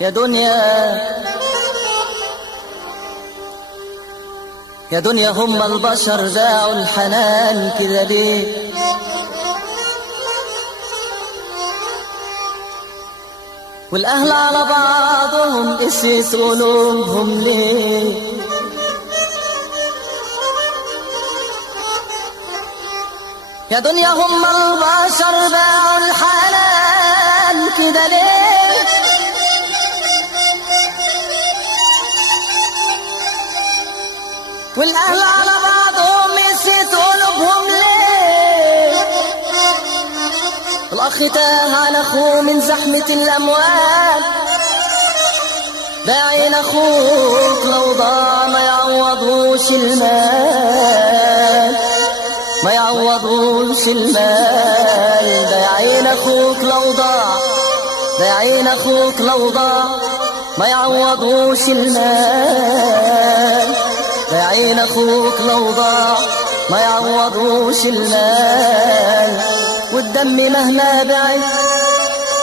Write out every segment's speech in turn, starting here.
يا دنيا يا دنيا هم البشر ذاعوا الحنان كده ليه؟ والأهل على بعضهم قسيت قلوبهم ليه؟ يا دنيا هم البشر ذاعوا الحنان كده ليه؟ والأهل على بعضهم قسيت قلوبهم ليه؟ الأخ تاه عن أخوه من زحمة الأموال، باعين أخوك لو ضاع ما يعوضوش المال، ما يعوضوش المال. باعين أخوك لو ضاع، باعين أخوك لو ضاع ما يعوضوش المال، باعين أخوك لو ضاع ما يعوضوش المال. والدم مهما بعد،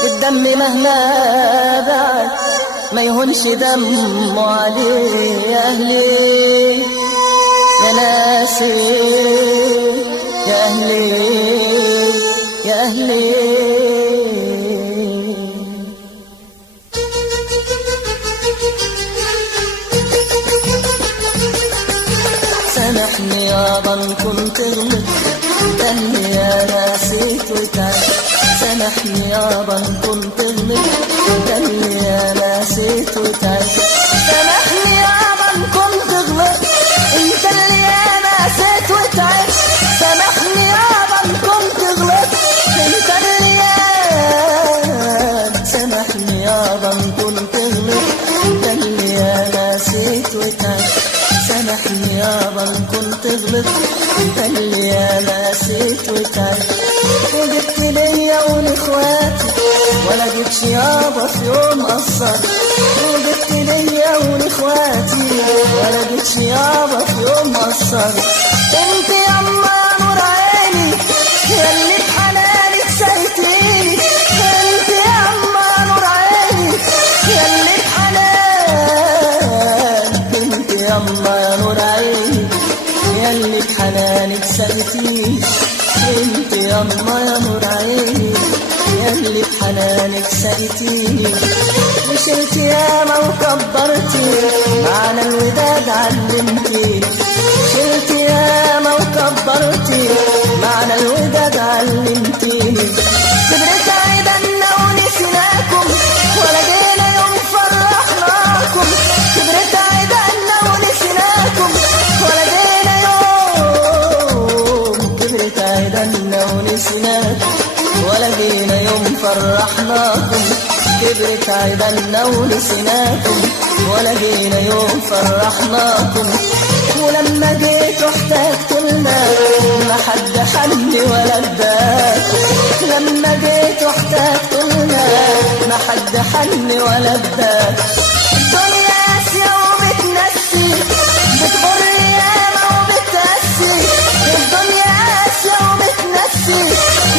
الدم مهما بعد ما يهونش دمه عليه. يا أهلي يا ناسي يا أهلي يا أهلي. سامحني يابا إن كنت غلطت، ده اللي أنا نسيت وتعبت. سامحني يابا إن كنت غلطت، ده اللي أنا نسيت وتعبت. سامحني يابا إن كنت غلطت، أنت اللي أنا نسيت وتعبت. سامحني يابا إن كنت غلطت، أنت اللي سامحني يابا إن كنت غلطت، ده اللي أنا نسيت وتعبت. سامحني يابا إن كنت غلطت، انت اللي انا نسيت وتعبت. وجبت ليا ولإخواتي ولا جبتش يابا في يوم قصرت. وجبت ليا ولإخواتي ولا جبتش يابا في يوم قصرت. انت يما نور عيني ياللي بحنانك سايتيني، انت يما نور عيني ياللي بحنانك، انت يما يا نور عيني ياللي بحنانك سقتيني. انت يما يا نور عيني ياللي بحنانك سقتيني. وشلت ياما وكبرتي معنى الوداد علمتيني. شلت ياما وكبرتي معنى الوداد علمتيني. كبرت عيدنا ونسيناكم ولا جينا يوم فرحناكم. كبرت عيدنا ونسيناكم ولا جينا يوم، كبرت عيدنا ونسيناكم ولا جينا يوم فرحناكم. كبرت عيدنا ونسيناكم ولا جينا يوم فرحناكم. ولما جيتوا احتجتوا لنا ما حد حني ولا اداك. لما جيتوا احتجتوا لنا ما حد حني ولا اداك. الدنيا قاسية وبتنسي، بتغر ياما وبتقسي. الدنيا قاسية وبتنسي،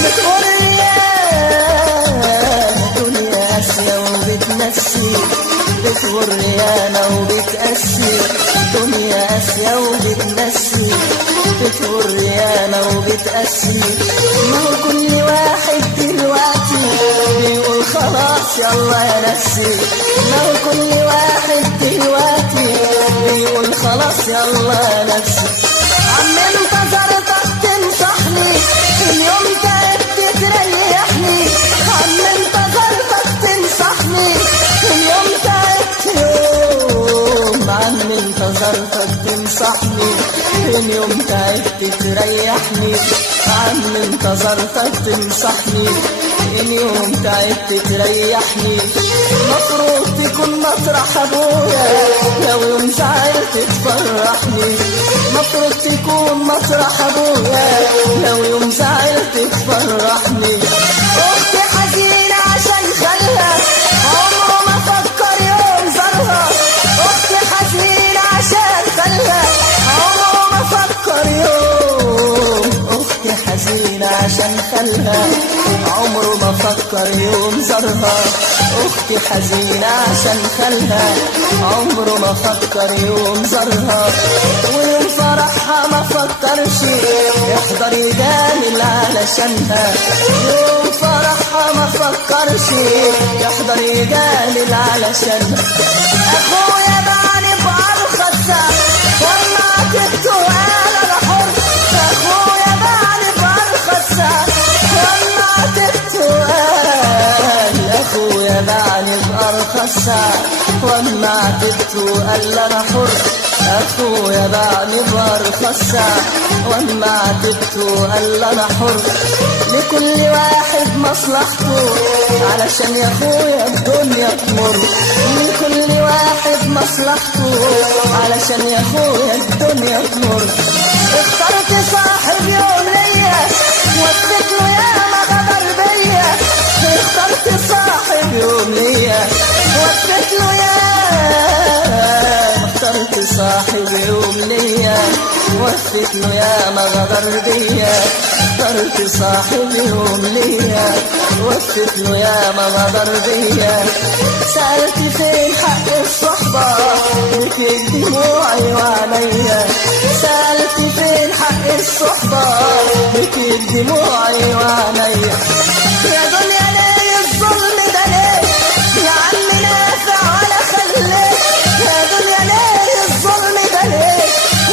بتغر ياما. الدنيا قاسية وبتنسي، بتغر ياما وبتقسي. الدنيا قاسية وبتنسي، بتغر ياما وبتقسي. ما هو كل واحد دلوقتي بيقول خلاص يلا يا نفسي. ما هو كل واحد دلوقتي بيقول خلاص يلا يا نفسي. عم انتظرتك تنصحني، اليوم تعبت تريحني. عم انتظرتك تنصحني، اليوم تعبت يوم. عم انتظرتك تنصحني، اليوم تعبت تريحني. عم انتظرتك تنصحني، اليوم تعبت تريحني. مفروض تكون مطرح ابويا لو يوم زعلت تفرحني. مفروض تكون مطرح ابويا لو يوم زعلت تفرحني. اختي حزينة عشان خالها عمره ما فكر يوم زارها. اختي حزينة عشان خالها عمره ما فكر يوم. اختي حزينة عشان خالها عمره ما فكر فكر يوم زارها، اختي حزينة عشان خالها عمره ما فكر يوم زارها، ويوم فرحها ما فكرش يحضر يجامل علشانها، يوم فرحها ما فكرش يحضر يجامل علشانها. اخويا باعني بأرخص سعر واما عتبته قال انا حر، اخويا باعني بأرخص سعر واما عتبته قال، اخويا باعني بأرخص سعر واما عتبته قال انا حر، اخويا باعني بأرخص سعر واما عتبته قال انا حر. لكل واحد مصلحته علشان يا اخويا الدنيا تمر، لكل واحد مصلحته علشان يا اخويا الدنيا تمر. اخترت صاحب يوم ليا وفيت له ياما غدر بيا، اخترت صاحب يوم ليا وفيت له ياما، اخترت صاحب يوم ليا وفيت له ياما غدر بيا، اخترت صاحب يوم ليا وفيت له ياما غدر بيا. سألت فين حق الصحبة بكيت دموعي وعليا، سألت فين حق الصحبة بكيت دموعي وعليا. يا دنيا ليه الظلم ده ليه يا عم نافع ولا خليك، يا دنيا ليه الظلم ده ليه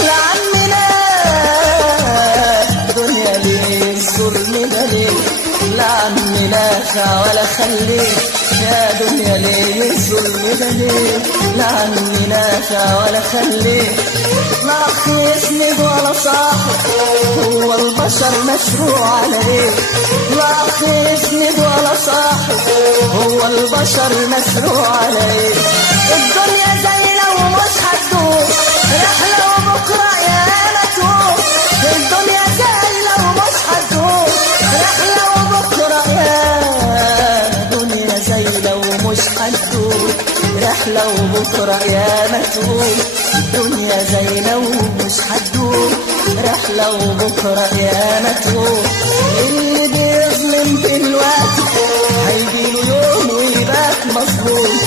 يا عم نافع، دنيا ليه الظلم ده ليه لا عم نافع ولا خليك، يا دنيا ليه الظلم ده ليه لا عم نافع ولا خليك. لا اخ يسند ولا صاحب هو البشر مشروع على ايه، لا اخ يسند ولا صاحب هو البشر مشروع على ايه. الدنيا زي لو مش هتدوم رحلة وبكرة يا متوم، الدنيا زي لو مش هتدوم رحلة وبكرة يا دنيا زي لو مش هتدوم رحلة وبكرة يا متوم، الدنيا زي لو مش هتدوم رحلة وبكرة يا متوم. اللي بيظلم دلوقتي هيجيله يوم ويبات مظلوم،